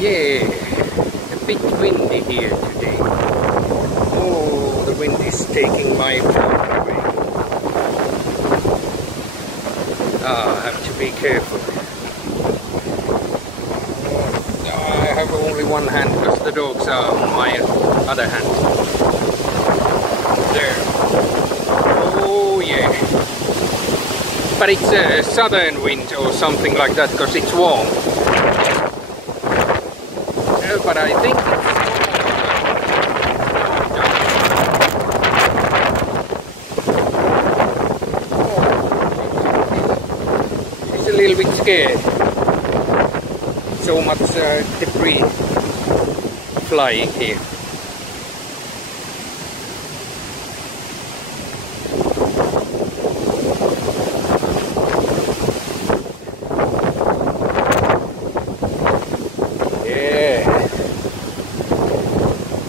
Yeah, a bit windy here today. Oh, the wind is taking my phone away. I have to be careful. I have only one hand because the dogs are on my other hand. There. Oh yeah. But it's a southern wind or something like that because it's warm. But I think it's a little bit scared. So much debris flying here.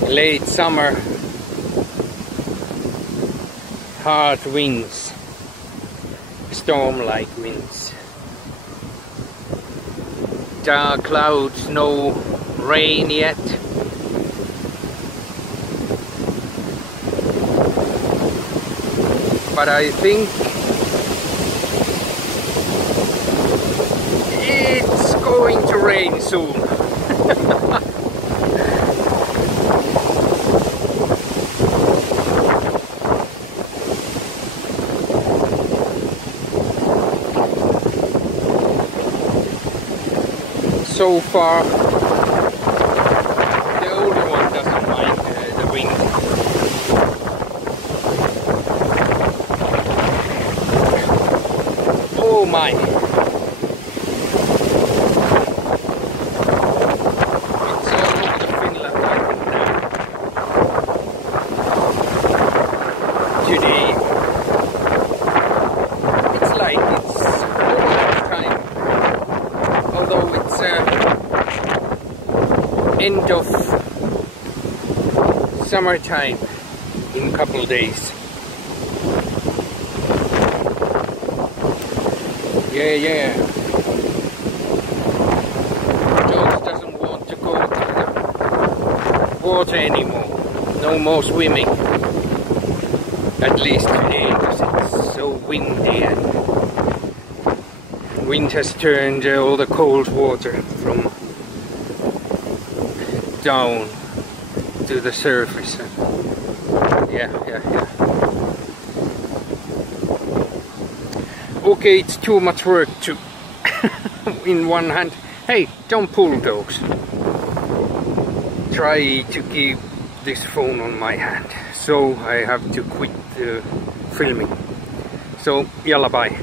Late summer, hard winds, storm-like winds, dark clouds, no rain yet. But I think it's going to rain soon. So far, the older one doesn't mind the wind. Oh my! It's all over Finland right now. Today, it's like it's all time. Although it's end of summertime in a couple days. Yeah. Dogs doesn't want to go to the water anymore. No more swimming. At least today, because it's so windy and wind has turned all the cold water from down to the surface. Yeah. Okay, it's too much work to in one hand. Hey, don't pull dogs. Try to keep this phone on my hand. So I have to quit filming. So, yalla bye.